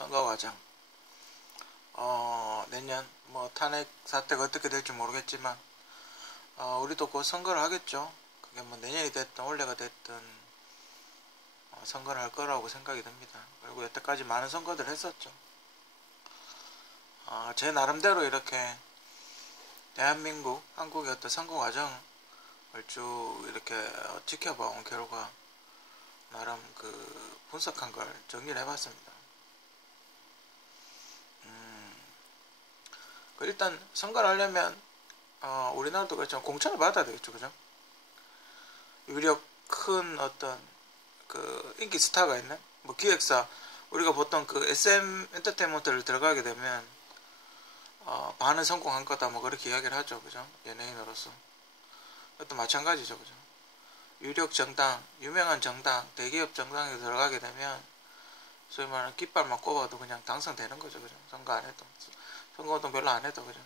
선거 과정. 내년 뭐 탄핵 사태가 어떻게 될지 모르겠지만 우리도 곧 선거를 하겠죠. 그게 뭐 내년이 됐든 올해가 됐든 선거를 할 거라고 생각이 듭니다. 그리고 여태까지 많은 선거들을 했었죠. 제 나름대로 이렇게 대한민국, 한국의 어떤 선거 과정을 쭉 이렇게 지켜봐온 결과 나름 그 분석한 걸 정리를 해봤습니다. 일단 선거를 하려면 우리나라도 그렇지만 공천을 받아야 되겠죠, 그죠? 유력 큰 어떤 그 인기 스타가 있는 뭐 기획사, 우리가 보통 그 SM 엔터테인먼트를 들어가게 되면 반은 성공한 거다 뭐 그렇게 이야기를 하죠, 그죠? 연예인으로서. 그것도 마찬가지죠, 그죠? 유력 정당, 유명한 정당, 대기업 정당에 들어가게 되면 소위 말하는 깃발만 꼽아도 그냥 당선되는 거죠, 그죠? 선거 안 해도, 선거운동 별로 안 해도, 그죠?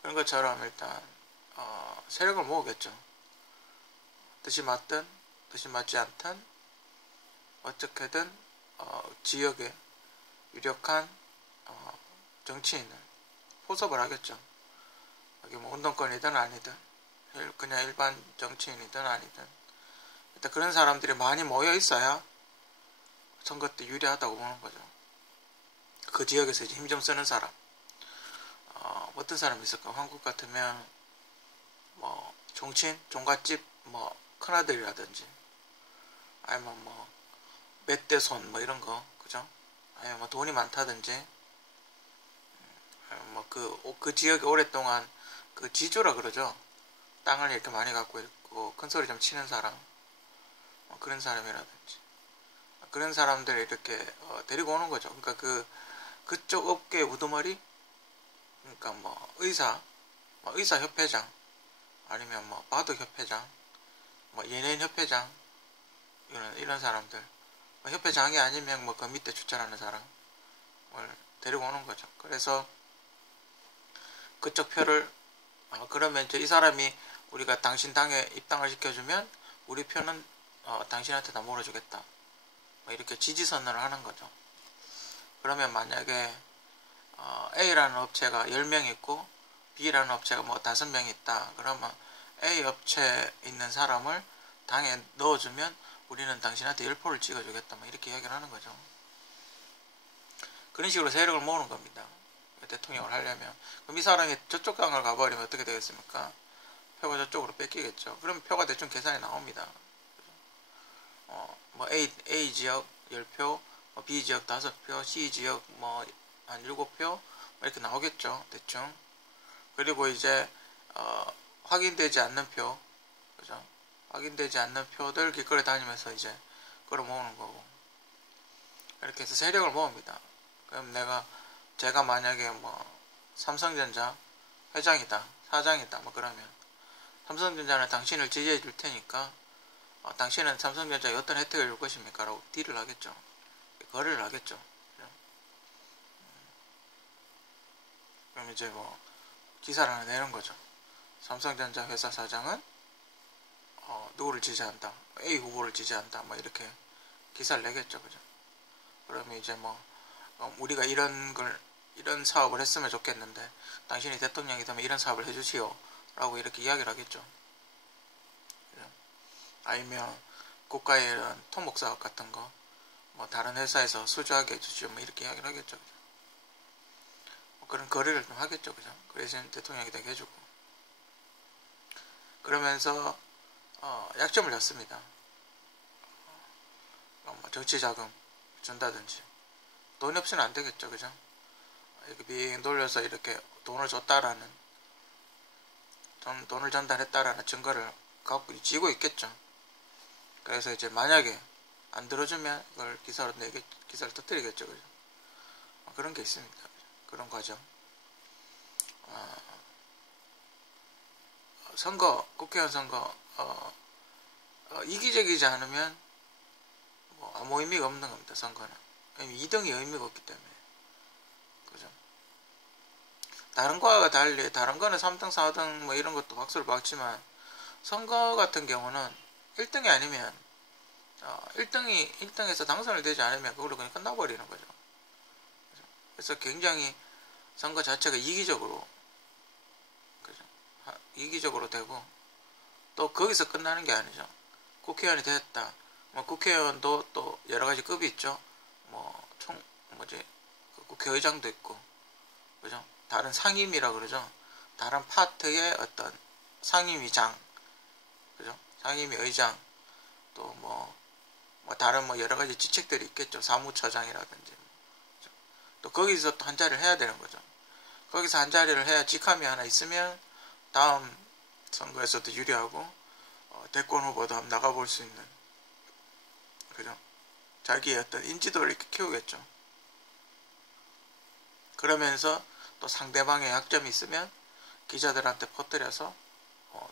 그런 것처럼 일단 세력을 모으겠죠. 뜻이 맞든 뜻이 맞지 않든 어떻게든 지역에 유력한 정치인을 포섭을 하겠죠. 이게 뭐 운동권이든 아니든 그냥 일반 정치인이든 아니든 일단 그런 사람들이 많이 모여 있어야 선거 때 유리하다고 보는 거죠. 그 지역에서 이제 힘 좀 쓰는 사람. 어떤 사람이 있을까? 한국 같으면 뭐 종친, 종갓집 뭐 큰아들이라든지 아니면 뭐 멧돼손 뭐 이런 거, 그죠? 아니면 뭐 돈이 많다든지 뭐 그 지역에 오랫동안 그 지주라 그러죠. 땅을 이렇게 많이 갖고 있고 큰 소리 좀 치는 사람, 그런 사람이라든지 그런 사람들을 이렇게 데리고 오는 거죠. 그러니까 그쪽 업계의 우두머리, 그러니까 뭐 의사 협회장, 아니면 뭐 바둑 협회장, 뭐 연예인 협회장, 이런 사람들, 뭐 협회장이 아니면 뭐 그 밑에 추천하는 사람을 데리고 오는 거죠. 그래서 그쪽 표를 그러면 이제 이 사람이 우리가 당신 당에 입당을 시켜주면 우리 표는 당신한테 다 몰아주겠다. 뭐 이렇게 지지 선언을 하는 거죠. 그러면 만약에 A라는 업체가 10명 있고 B라는 업체가 뭐 5명 있다. 그러면 A 업체에 있는 사람을 당에 넣어주면 우리는 당신한테 10표를 찍어주겠다. 뭐 이렇게 이야기를 하는 거죠. 그런 식으로 세력을 모으는 겁니다. 대통령을 하려면. 그럼 이 사람이 저쪽 당을 가버리면 어떻게 되겠습니까? 표가 저쪽으로 뺏기겠죠. 그럼 표가 대충 계산이 나옵니다. 뭐 A 지역 10표, 뭐 B 지역 5표, C 지역 뭐 한 7표 뭐 이렇게 나오겠죠. 대충. 그리고 이제 확인되지 않는 표, 그죠? 확인되지 않는 표들 길거리 다니면서 이제 끌어 모으는 거고. 이렇게 해서 세력을 모읍니다. 그럼 제가 만약에 뭐 삼성전자 회장이다, 사장이다, 뭐 그러면 삼성전자는 당신을 지지해 줄 테니까 당신은 삼성전자에 어떤 혜택을 줄 것입니까? 라고 딜을 하겠죠. 거래를 하겠죠. 그럼 이제 뭐 기사를 하나 내는 거죠. 삼성전자 회사 사장은 누구를 지지한다, A 후보를 지지한다, 뭐 이렇게 기사를 내겠죠, 그죠? 그러면 이제 뭐 우리가 이런 사업을 했으면 좋겠는데 당신이 대통령이 되면 이런 사업을 해주시오 라고 이렇게 이야기를 하겠죠. 아니면 국가의 이런 토목사업 같은 거 뭐 다른 회사에서 수주하게 해주시오 뭐 이렇게 이야기를 하겠죠. 그죠? 뭐 그런 거래를 좀 하겠죠. 그죠? 그래서 대통령이 되게 해주고 그러면서 약점을 잡습니다. 뭐 정치자금 준다든지 돈이 없이는 안 되겠죠. 그죠? 이렇게 빙 돌려서 이렇게 돈을 줬다라는, 돈을 전달했다라는 증거를 갖고 쥐고 있겠죠. 그래서 이제 만약에 안 들어주면 이걸 기사를 터뜨리겠죠. 그죠? 그런 게 있습니다. 그런 과정. 선거, 국회의원 선거, 이기적이지 않으면 뭐 아무 의미가 없는 겁니다. 선거는. 2등이 의미가 없기 때문에. 그죠? 다른 거와 달리, 다른 거는 3등, 4등 뭐 이런 것도 박수를 박지만 선거 같은 경우는 1등이 아니면 1등에서 당선이 되지 않으면 그걸로 그냥 끝나버리는 거죠. 그래서 굉장히 선거 자체가 이기적으로, 그죠? 이기적으로 되고, 또 거기서 끝나는 게 아니죠. 국회의원이 됐다. 뭐 국회의원도 또 여러 가지 급이 있죠. 그 국회의장도 있고, 그죠? 다른 상임이라 그러죠. 다른 파트의 어떤 상임위장, 그죠? 상임위 의장, 또 다른 여러 가지 직책들이 있겠죠. 사무처장이라든지. 또 거기서 또 한 자리를 해야 되는 거죠. 거기서 한 자리를 해야 직함이 하나 있으면 다음 선거에서도 유리하고 대권 후보도 한번 나가볼 수 있는, 그죠? 자기의 어떤 인지도를 이렇게 키우겠죠. 그러면서 또 상대방의 약점이 있으면 기자들한테 퍼뜨려서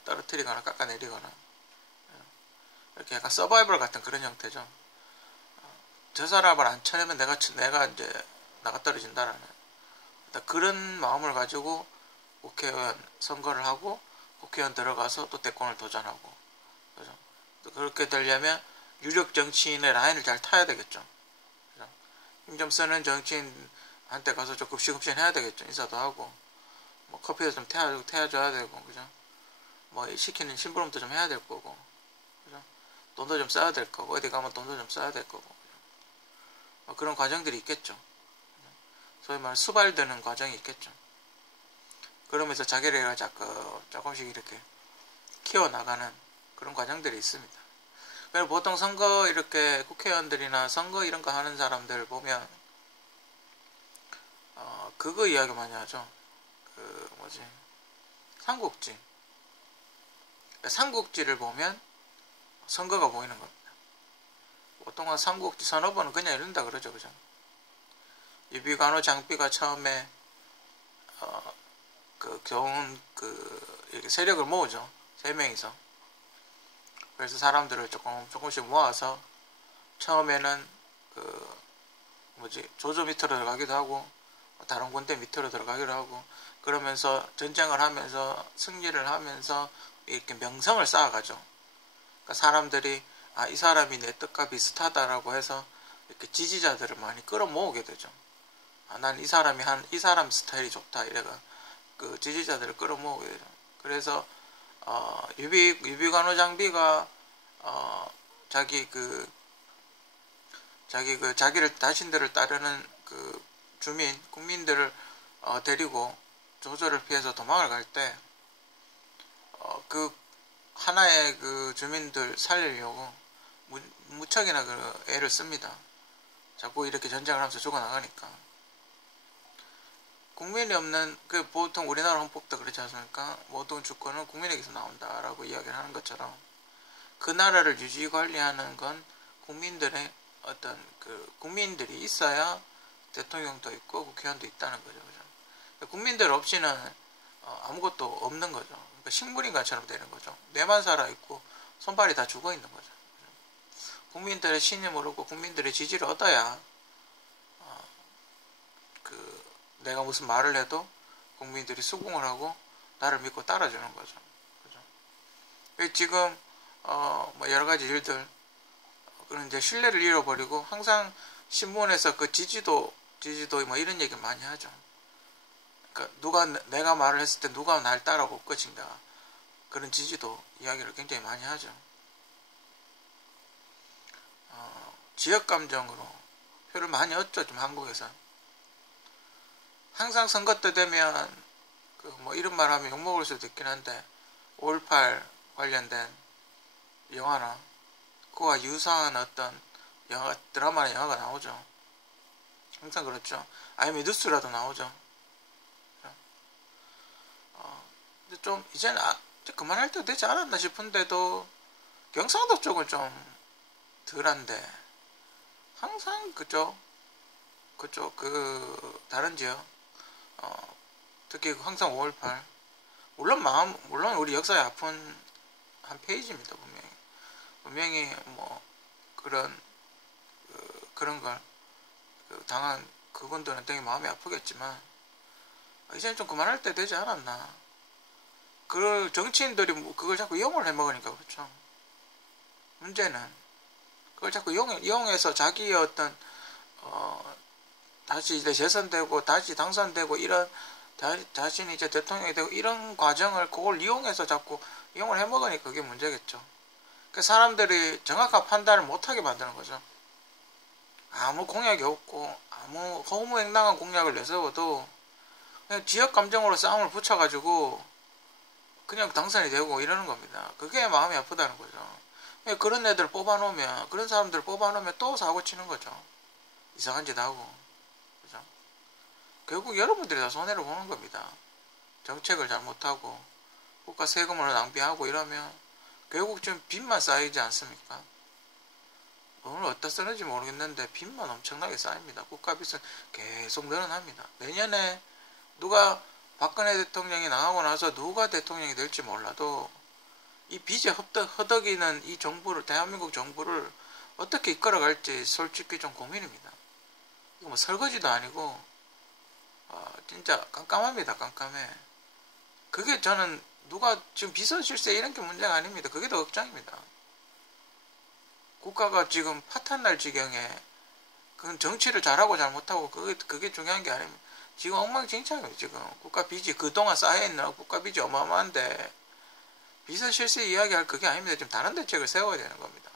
떨어뜨리거나 깎아내리거나, 이렇게 약간 서바이벌 같은 그런 형태죠. 저 사람을 안 쳐내면 내가 이제 나가 떨어진다라는 그런 마음을 가지고 국회의원 선거를 하고 국회의원 들어가서 또 대권을 도전하고, 그죠? 그렇게 되려면 유력 정치인의 라인을 잘 타야 되겠죠. 그죠? 힘 좀 쓰는 정치인한테 가서 좀 급식급식 해야 되겠죠. 인사도 하고, 커피도 좀 태워줘야 되고, 그죠? 시키는 심부름도 좀 해야 될 거고, 그죠? 돈도 좀 써야 될 거고, 어디 가면 돈도 좀 써야 될 거고, 그런 과정들이 있겠죠. 소위 말해 수발되는 과정이 있겠죠. 그러면서 자기를 조금씩 이렇게 키워나가는 그런 과정들이 있습니다. 그래서 보통 선거 이렇게 국회의원들이나 선거 이런 거 하는 사람들 보면 그거 이야기 많이 하죠. 삼국지. 삼국지를 보면 선거가 보이는 겁니다. 보통은 삼국지 서너 번은 그냥 이런다 그러죠, 그죠? 유비관우 장비가 처음에 이렇게 세력을 모으죠. 3명이서. 그래서 사람들을 조금씩 모아서 처음에는 조조 밑으로 들어가기도 하고 다른 군대 밑으로 들어가기도 하고, 그러면서 전쟁을 하면서 승리를 하면서 이렇게 명성을 쌓아가죠. 그러니까 사람들이 이 사람이 내 뜻과 비슷하다라고 해서 이렇게 지지자들을 많이 끌어모으게 되죠. 난 이 사람 스타일이 좋다 이래가 그 지지자들을 끌어모으게 되죠. 그래서 유비관우 장비가 자기를 자신들을 따르는 국민들을 데리고 조조를 피해서 도망을 갈 때 하나의 주민들 살리려고 무척이나 애를 씁니다. 자꾸 이렇게 전쟁을 하면서 죽어나가니까. 국민이 없는, 보통 우리나라 헌법도 그렇지 않습니까? 모든 주권은 국민에게서 나온다라고 이야기를 하는 것처럼 그 나라를 유지 관리하는 건 국민들의 국민들이 있어야 대통령도 있고 국회의원도 있다는 거죠. 그죠? 국민들 없이는 아무것도 없는 거죠. 그러니까 식물인간처럼 되는 거죠. 뇌만 살아있고 손발이 다 죽어 있는 거죠. 국민들의 신임을 얻고 국민들의 지지를 얻어야 내가 무슨 말을 해도 국민들이 수긍을 하고 나를 믿고 따라주는 거죠. 그죠? 지금 여러 가지 일들 그런 이제 신뢰를 잃어버리고 항상 신문에서 지지도 이런 얘기를 많이 하죠. 그러니까 내가 말을 했을 때 누가 날 따라올 것인가, 그런 지지도 이야기를 굉장히 많이 하죠. 지역 감정으로 표를 많이 얻죠. 좀 한국에서 항상 선거 때 되면 이런 말 하면 욕먹을 수도 있긴 한데 5.18 관련된 영화나 그와 유사한 어떤 드라마나 영화가 나오죠. 항상 그렇죠. 아니면 뉴스라도 나오죠. 근데 좀 이제는 이제 그만할 때 되지 않았나 싶은데도 경상도 쪽은 좀 덜한데 항상 그쪽 다른 지역 특히 항상 5.18 물론 우리 역사에 아픈 한 페이지입니다. 분명히 그런 걸 당한 그분들은 되게 마음이 아프겠지만 이제는 좀 그만할 때 되지 않았나. 정치인들이 그걸 자꾸 이용을 해먹으니까 그렇죠. 문제는 그걸 자꾸 이용해서 자기의 어떤 다시 이제 재선되고 다시 당선되고 이런 자신이 이제 대통령이 되고 이런 과정을 그걸 이용해서 자꾸 이용을 해먹으니까 그게 문제겠죠. 그 사람들이 정확한 판단을 못하게 만드는 거죠. 아무 공약이 없고 아무 허무맹랑한 공약을 내세워도 그냥 지역 감정으로 싸움을 붙여가지고 그냥 당선이 되고 이러는 겁니다. 그게 마음이 아프다는 거죠. 그런 애들 뽑아놓으면 그런 사람들 뽑아놓으면 또 사고 치는 거죠. 이상한 짓 하고. 그죠? 결국 여러분들이 다 손해를 보는 겁니다. 정책을 잘못하고 국가 세금을 낭비하고 이러면 결국 지금 빚만 쌓이지 않습니까? 돈을 어디다 쓰는지 모르겠는데 빚만 엄청나게 쌓입니다. 국가 빚은 계속 늘어납니다. 내년에 누가 박근혜 대통령이 나가고 나서 누가 대통령이 될지 몰라도 이 빚에 허덕이는 이 정부를, 대한민국 정부를 어떻게 이끌어갈지 솔직히 좀 고민입니다. 이거 뭐 설거지도 아니고 진짜 깜깜합니다. 깜깜해. 그게 저는 누가 지금 비선 실세 이런 게 문제가 아닙니다. 그게 더 걱정입니다. 국가가 지금 파탄날 지경에 그건 정치를 잘하고 잘못하고 그게 중요한 게 아닙니다. 지금 엉망진창이에요. 지금 국가 빚이 그동안 쌓여있는 국가 빚이 어마어마한데 비선 실세 이야기할 그게 아닙니다. 지금 다른 대책을 세워야 되는 겁니다.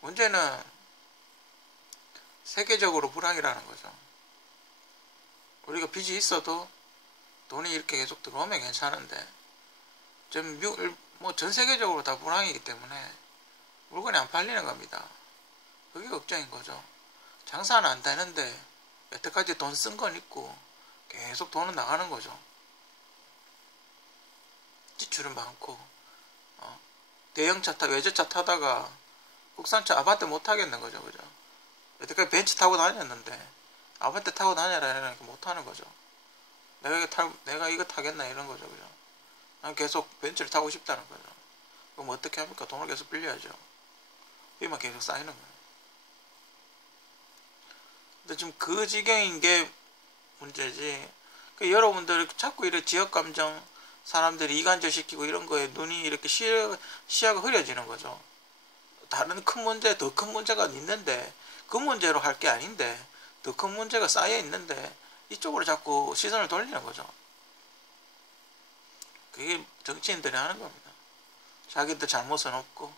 문제는 세계적으로 불황이라는 거죠. 우리가 빚이 있어도 돈이 이렇게 계속 들어오면 괜찮은데 전 세계적으로 다 불황이기 때문에 물건이 안 팔리는 겁니다. 그게 걱정인 거죠. 장사는 안 되는데 여태까지 돈 쓴 건 있고 계속 돈은 나가는 거죠. 지출은 많고 대형차 외제차 타다가 국산차 아반떼 못 타겠는 거죠. 그죠? 여태까지 벤츠 타고 다녔는데 아반떼 타고 다녀라 이러니까 못 타는 거죠. 내가 이거 타겠나 이런 거죠. 그죠? 난 계속 벤츠를 타고 싶다는 거죠. 그럼 어떻게 합니까? 돈을 계속 빌려야죠. 빚만 계속 쌓이는 거예요. 근데 지금 그 지경인 게 문제지. 여러분들 자꾸 이렇게 지역감정 사람들이 이간질 시키고 이런 거에 눈이 이렇게 시야가 흐려지는 거죠. 다른 큰 문제, 더 큰 문제가 있는데 그 문제로 할 게 아닌데 더 큰 문제가 쌓여 있는데 이쪽으로 자꾸 시선을 돌리는 거죠. 그게 정치인들이 하는 겁니다. 자기들 잘못은 없고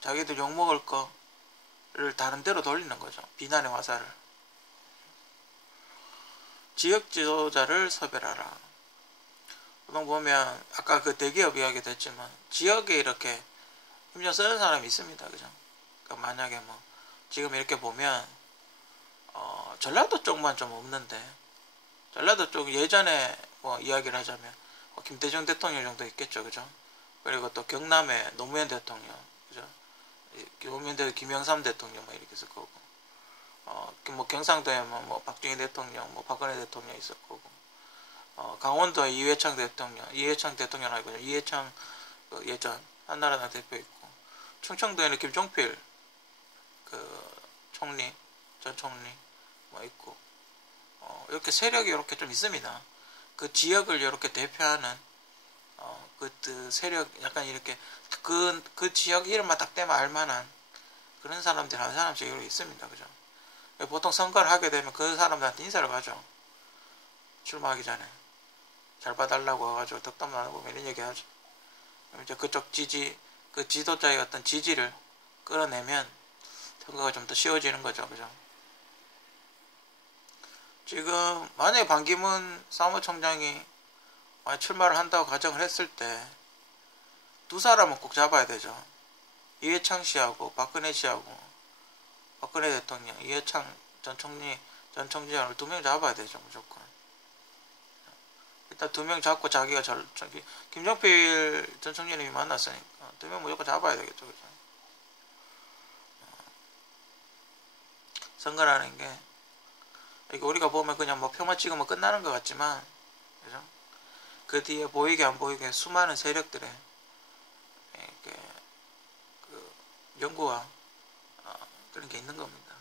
자기들 욕먹을 거를 다른 데로 돌리는 거죠. 비난의 화살을. 지역 지도자를 섭외하라. 보통 보면 아까 그 대기업 이야기도 했지만 지역에 이렇게 힘좀 쓰는 사람이 있습니다. 그죠? 그러니까 만약에 뭐 지금 이렇게 보면 전라도 쪽만 좀 없는데 전라도 쪽 예전에 뭐 이야기를 하자면 김대중 대통령 정도 있겠죠. 그죠? 그리고 또 경남에 노무현 대통령, 그죠? 노무현 대통령, 김영삼 대통령 뭐 이렇게 있을 거고 뭐 경상도에 뭐 박정희 대통령, 뭐 박근혜 대통령 있을 거고 강원도에 이해창 대통령 아니고 이해창 예전 한나라당 대표 있고 충청도에는 김종필 총리, 전 총리 뭐 있고 이렇게 세력이 이렇게 좀 있습니다. 그 지역을 이렇게 대표하는 그 세력 약간 이렇게 그 지역 이름만 딱 대면 알만한 그런 사람들이 한 사람씩 이렇게 있습니다. 그죠? 보통 선거를 하게 되면 그 사람들한테 인사를 가죠. 출마하기 전에 잘 봐달라고 해가지고 덕담 나누고 이런 얘기 하죠. 그럼 이제 그쪽 그 지도자의 어떤 지지를 끌어내면 선거가 좀 더 쉬워지는 거죠. 그죠? 지금 만약에 반기문 사무총장이 출마를 한다고 가정을 했을 때 두 사람은 꼭 잡아야 되죠. 이해창 씨하고 박근혜 씨하고 박근혜 대통령, 이해창 전 총장을 두 명 잡아야 되죠. 무조건. 일단 두 명 잡고 자기가 김종필 전 총장님이 만났으니까 두 명 무조건 잡아야 되겠죠. 그죠? 선거라는 게 이게 우리가 보면 그냥 뭐 표만 찍으면 끝나는 것 같지만, 그죠? 그 뒤에 보이게 안 보이게 수많은 세력들의 이렇게 그 연구와 그런 게 있는 겁니다.